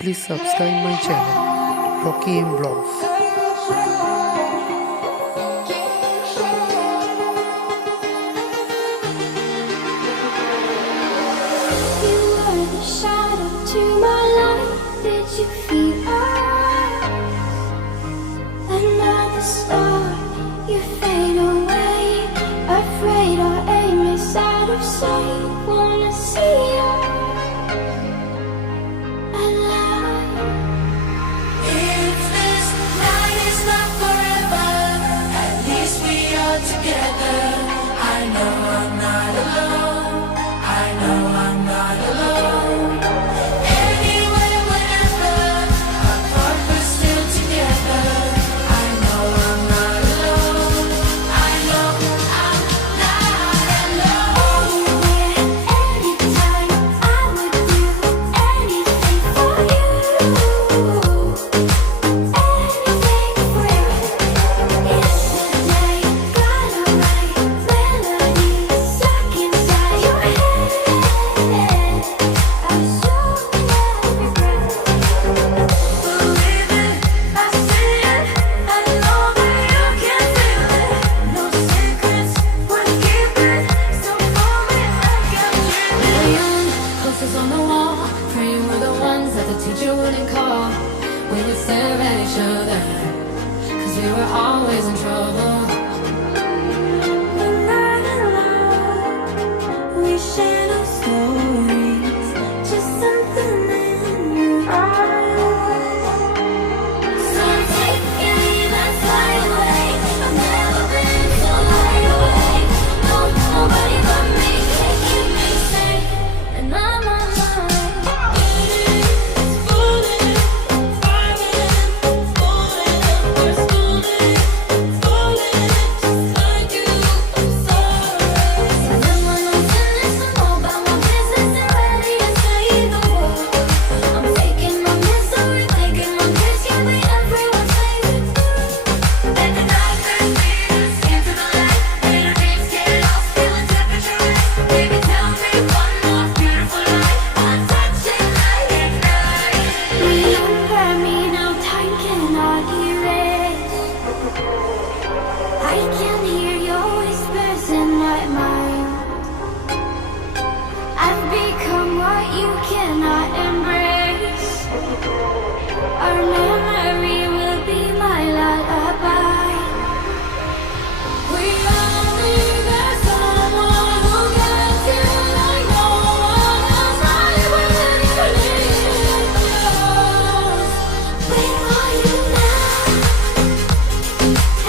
Please subscribe my channel, Rocky M Blogs. You were the shadow to my light. Did you feel us? Another star, you fade away. Afraid our aim is out of sight. Wanna see us alive. If this night is not forever, at least we are together. I know I'm not alone. I know I'm not alone. Anywhere, whenever, apart but still together. I know I'm not alone. I know I'm not alone. Anytime I would do anything for you. Anything for you. Yesterday got away. Melodies stuck inside your head. I so regret. Believe it, I see it. I know that you can feel it. No secrets worth keeping. So call me like I'm dreaming. Young, posters on the wall, praying we're the ones that the teacher wouldn't call. We would stare at each other, cause we were always in trouble. We're not alone. We share no stories. Just something in your eyes. So take me and fly away. I've never been so wide awake. No, nobody but me can keep me safe. And I'm on my way. Falling, falling, falling. We're falling, falling, just like you. I'm sorry. And then when I'm finished, I know about my business and ready to save the world. I'm taking my misery, making my kiss, yeah, we everyone's favorite. And the night turns me to skin to the light. And our dreams get lost, feeling temperature rise. Baby, tell me one more beautiful lie. I'll touch it like ignite. Remember me now, time cannot erase. I can hear your whispers in my mind. I've become what you cannot embrace. Our memory will be my lullaby. We only got someone who gets you like no one else. Right when you need us. Where are you now?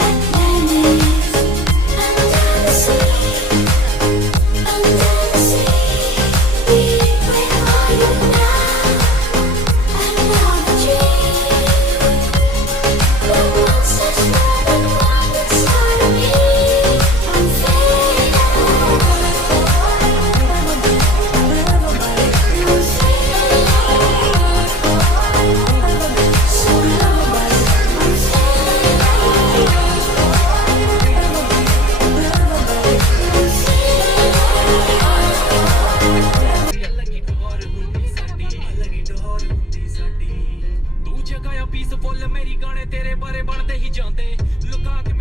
At Venice, under the sea, under the sea. Where are you now? Another dream. The monster's running wild inside of me. I'm fading. ਤੂੰ ਜਗ੍ਹਾ peaceful ਮੇਰੀ ਗਾਣੇ ਤੇਰੇ ਬਾਰੇ ਬਣਦੇ ਹੀ ਜਾਂਦੇ ਲੁਕਾ ਕੇ